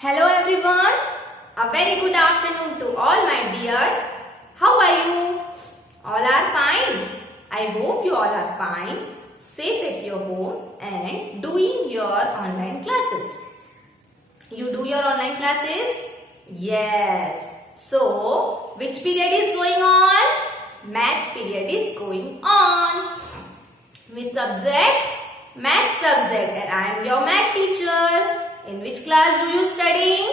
Hello everyone, a very good afternoon to all my dear. How are you? All are fine. I hope you all are fine, safe at your home and doing your online classes. You do your online classes? Yes. So, which period is going on? Math period is going on. Which subject? Math subject, and I am your math teacher. In which class do you studying?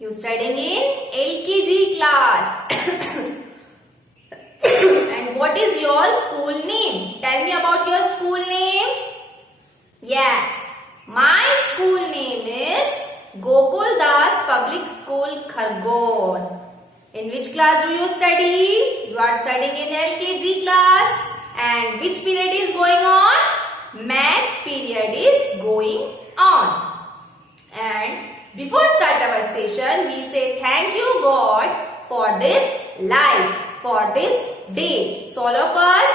You studying in LKG class. And what is your school name? Tell me about your school name. Yes, my school name is Gokul Das Public School, Khargone. In which class do you study? You are studying in LKG class. And which period is going on? Math period is going on. And before start our session, we say thank you God for this life, for this day. So all of us,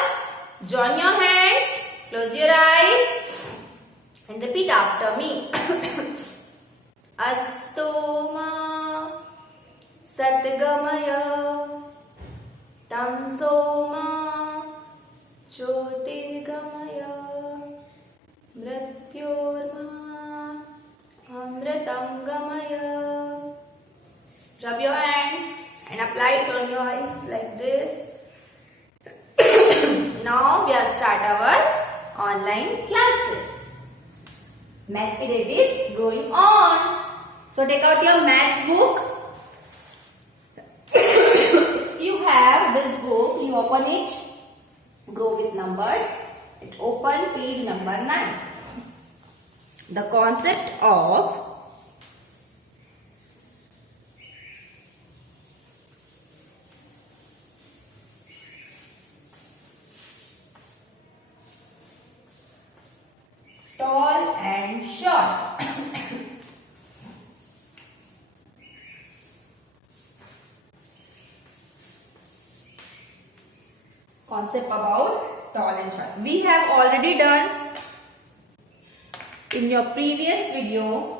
join your hands, close your eyes and repeat after me. Astoma Satgamaya Tamsoma Jyotirgamaya Mrityorma Amritam Gamaya. Rub your hands and apply it on your eyes like this. Now we are start our online classes. Math period is going on. So take out your math book. If you have this book, you open it. Grow with numbers. It open page number 9. The concept of tall and short. Concept about tall and short. We have already done in your previous video,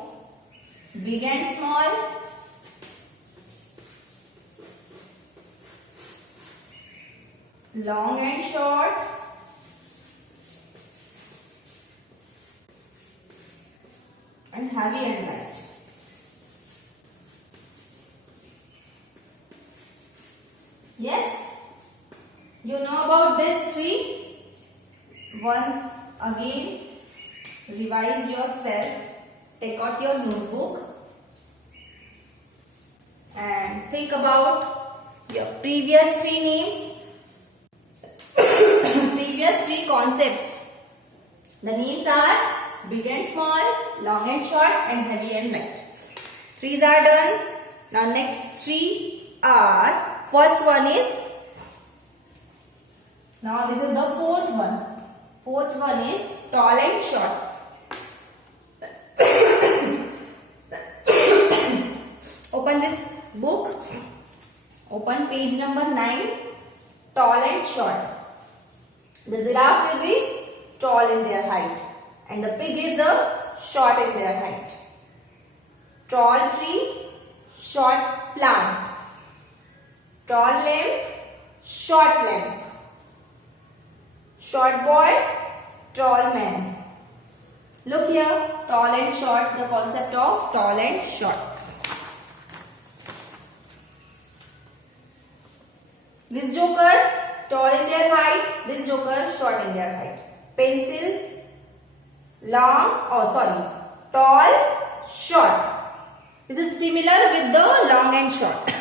big and small, long and short, and heavy and light. Yes? You know about these three? Once again, revise yourself. Take out your notebook and think about your previous three names, previous three concepts. The names are big and small, long and short, and heavy and light. Threes are done. Now next three are, first one is, now this is the fourth one. Fourth one is tall and short. Open this book. Open page number 9. Tall and short. The giraffe will be tall in their height. And the pig is the short in their height. Tall tree, short plant. Tall lamp, short lamp. Short boy, tall man. Look here, tall and short, the concept of tall and short. This joker, tall in their height. This joker, short in their height. Pencil, tall, short. This is similar with the long and short.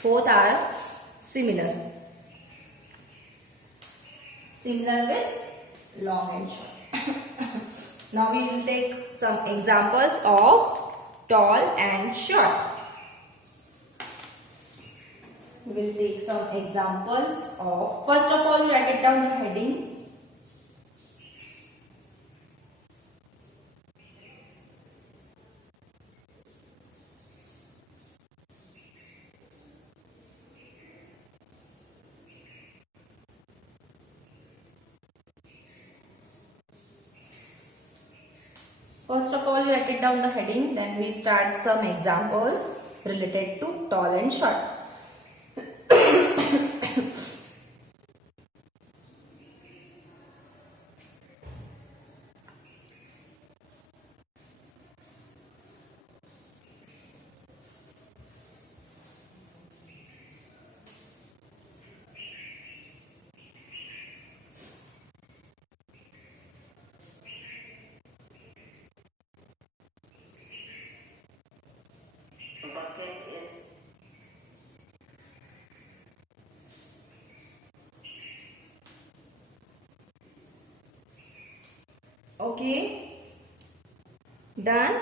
Both are similar. Similar with long and short. Now we will take some examples of tall and short. We will take some examples of, first of all, you write it down the heading. First of all, you write it down the heading, then we start some examples related to tall and short. Okay, done.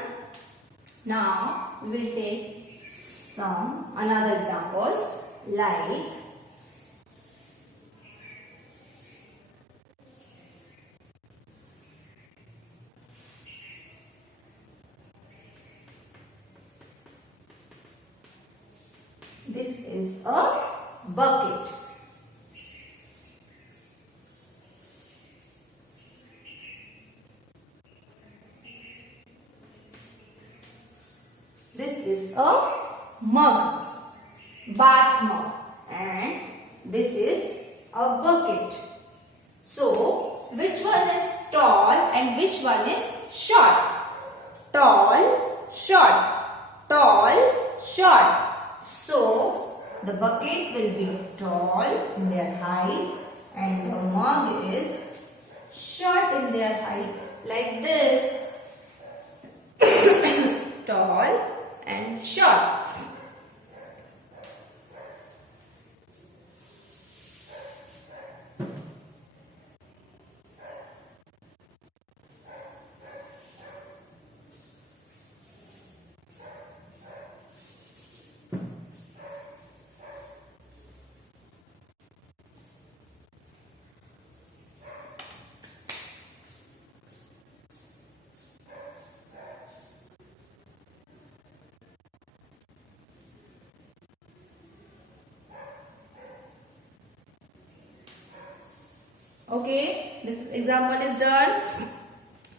Now we will take some another examples like this is a bucket. This is a mug, bath mug, and this is a bucket. So, which one is tall and which one is short? Tall, short, tall, short. So, the bucket will be tall in their height and the mug is short in their height, like this. Tall and short. Okay, this example is done.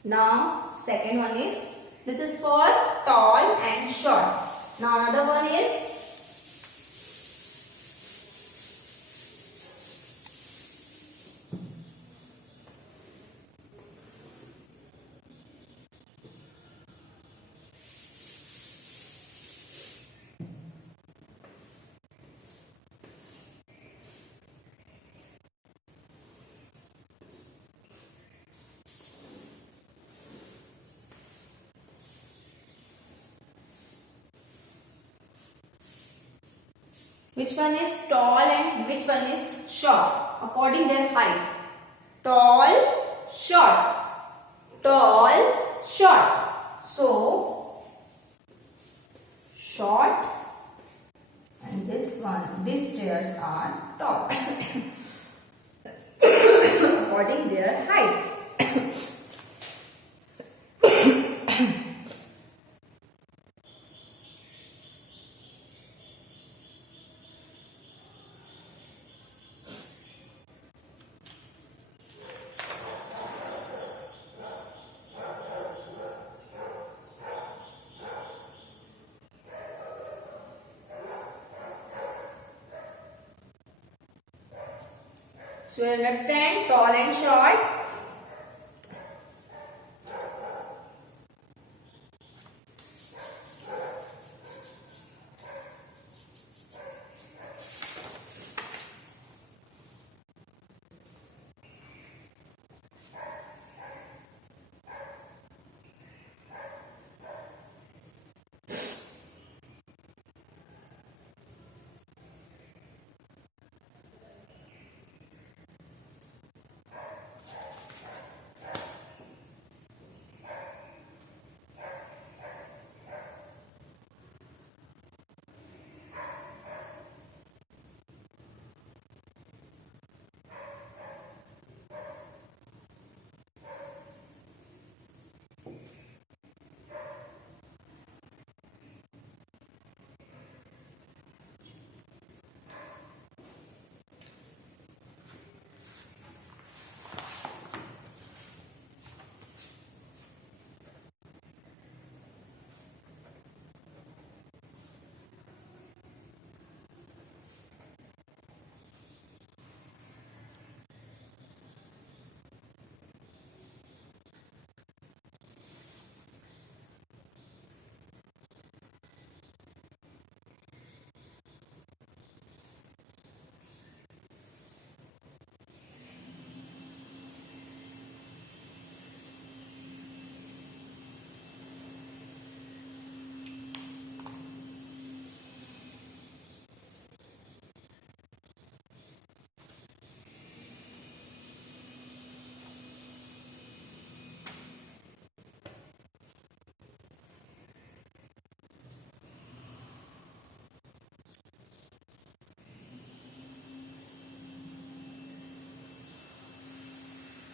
Now, second one is, this is for tall and short. Now, another one is which one is tall and which one is short according their height. Tall, short, tall, short. So, short and this one, these stairs are tall according their heights. So you understand tall and short.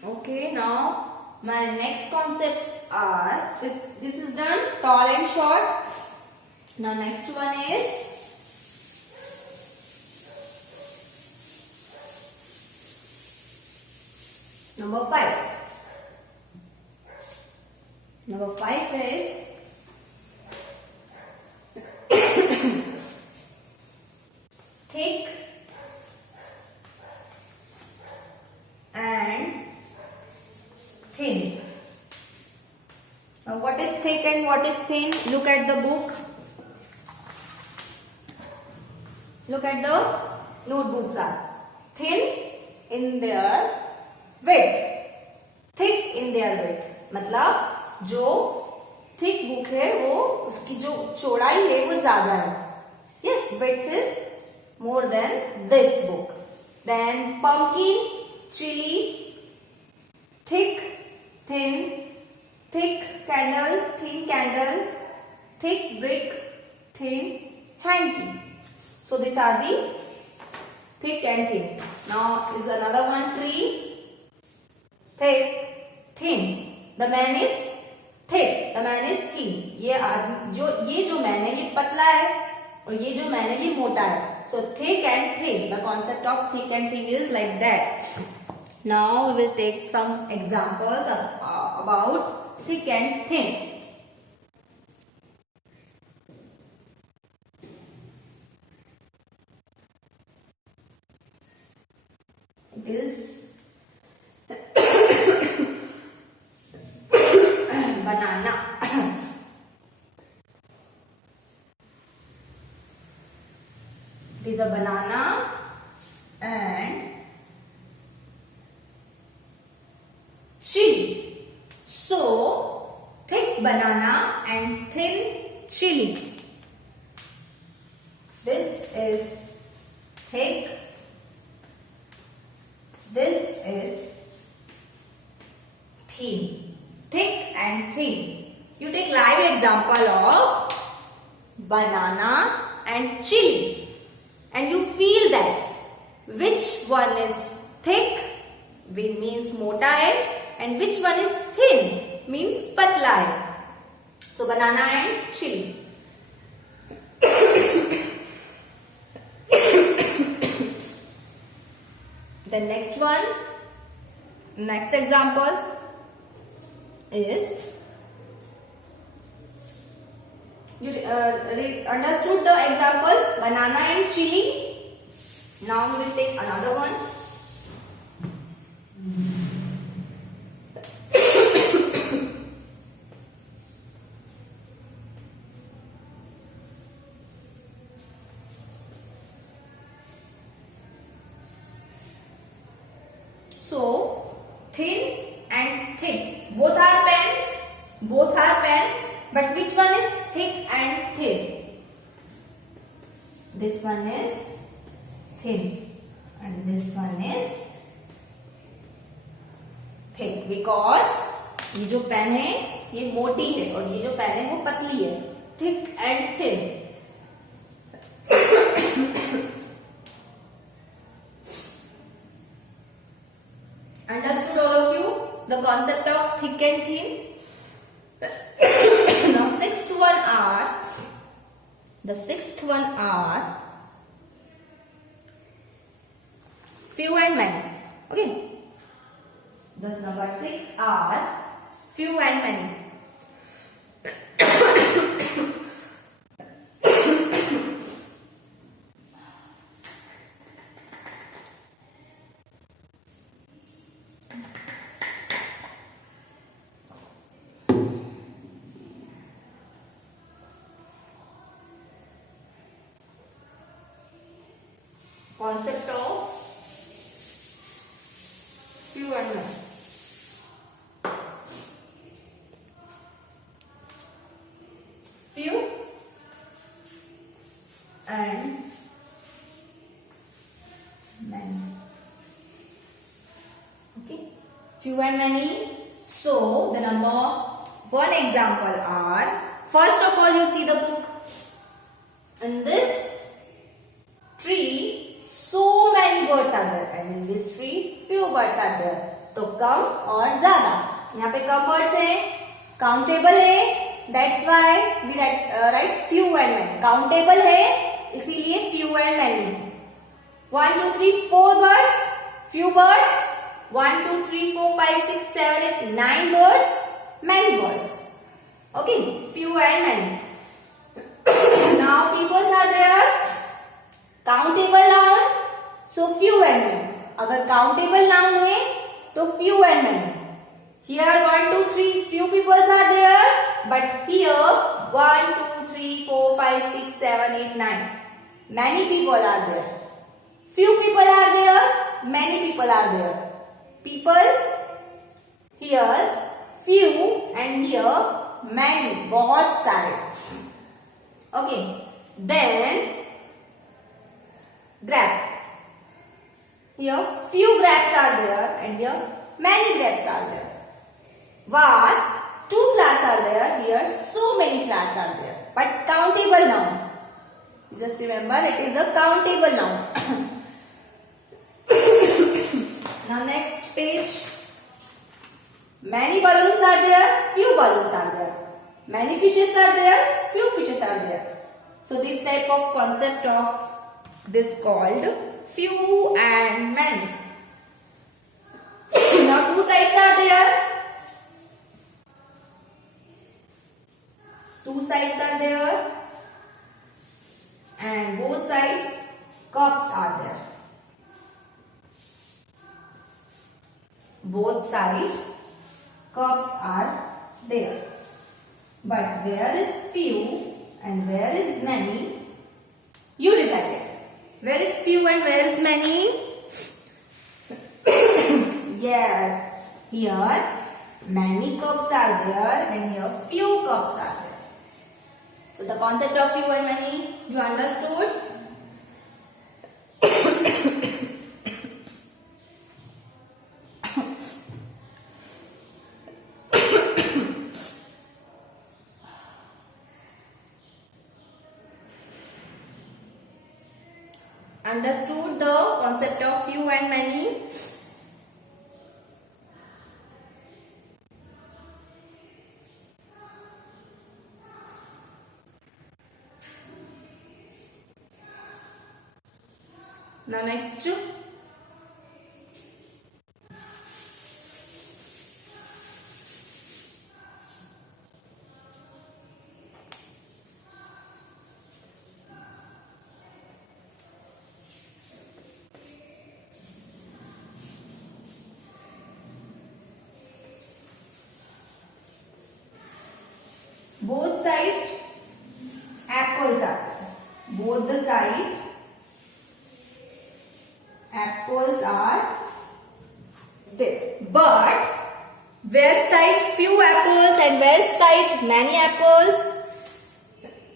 Okay, now my next concepts are this is done, tall and short. Now next one is number 5. Number 5 is thick and thin. Now what is thick and what is thin? Look at the book. Look at the notebooks are thin in their width, thick in their width. मतलब जो thick book है वो उसकी जो चौड़ाई है वो ज्यादा है. Yes, width is more than this book. Then pumpkin, chili, thick, thin, thick candle, thin candle, thick brick, thin hanky. So these are the thick and thin. Now is another one tree. Thick, thin. The man is thick. The man is thin. ये जो man है ये पतला है और ये जो man है ये मोटा है. So thick and thin. The concept of thick and thin is like that. Now we will take some examples about thick and thin. It is banana. It is a banana and chili. So, thick banana and thin chili. This is thick. This is thin. Thick and thin. You take live example of banana and chili and you feel that which one is thick means mota hai and which one is thin means patla hai. So banana and chili. The next one, next example is, you understood the example banana and chili. Now we will take another one. So, thin and thick. Both are pens. Both are pens. But which one is thick and thin? This one is thin. And this one is thick. Because ये जो pen है ये मोटी है और ये जो pen है वो पतली है. Thick and thin. Understood all of you the concept of thick and thin? Now the sixth one are few and many. Okay. The number 6 are few and many. Concept of few and many. Few and many. Okay. Few and many. So the number one example are, first of all you see the book. In this tree so many birds are there, and in this tree few birds are there. तो कम और ज्यादा। यहाँ पे कम words है, countable है, that's why we write few and many. Countable है इसीलिए few and many. 1 2 3 4 birds, few birds, 1 2 3 4 5 6 7 8 9 birds, many birds. Okay, few and many. Now peoples are there. Countable noun, so few and many. अगर countable noun है तो few and many. Here 1 2 3 few peoples are there, but here 1 2 3 4 5 6 7 8 9 many people are there. Few people are there, many people are there. People here few and here many, बहुत सारे. Okay, then grab. Here few grabs are there and here many grabs are there. Vase, 2 flowers are there, here so many flowers are there. But countable noun. Just remember it is a countable noun. Now next page. Many balloons are there, few balloons are there. Many fishes are there, few fishes are there. So this type of concept of this called few and many. Now 2 sides are there. 2 sides are there. And both sides cups are there. Both sides cups are there. But where is few and where is many? You decided. Where is few and where is many? Yes. Here many cups are there and here few cups are there. So the concept of few and many you understood? Understood the concept of few and many? Now next. Both side apples are there. Both the side apples are there. But where side few apples and where side many apples?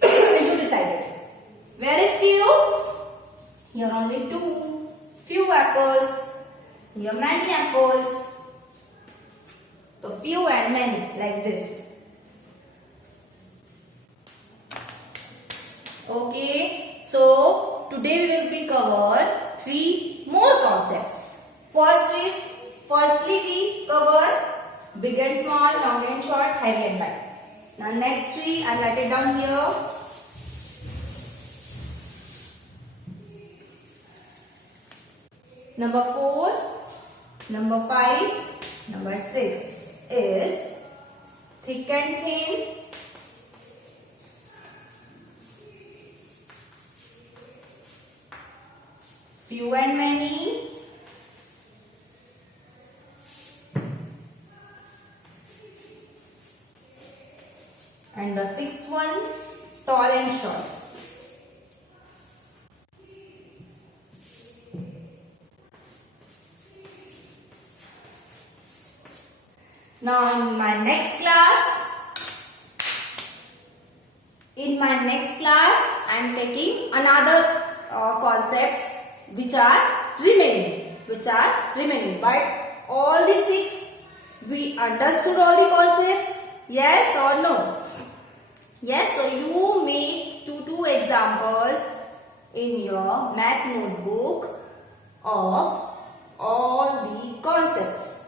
You decided. Where is few? Here only 2. Few apples. Here many apples. So few and many like this. Okay, so today we will be cover 3 more concepts. Firstly we cover big and small, long and short, heavy and light. Now next 3 I write it down here. Number 4, number 5, number 6 is thick and thin, few and many, and the 6th one, tall and short. Now in my next class, I am taking another concepts which are remaining. But all the 6 we understood all the concepts. Yes or no? Yes. So you make 2 examples in your math notebook of all the concepts.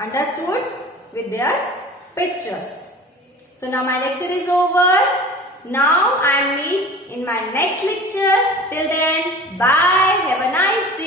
Understood? With their pictures. So now my lecture is over. Now I meet in my next lecture. Till then, bye. Have a nice day.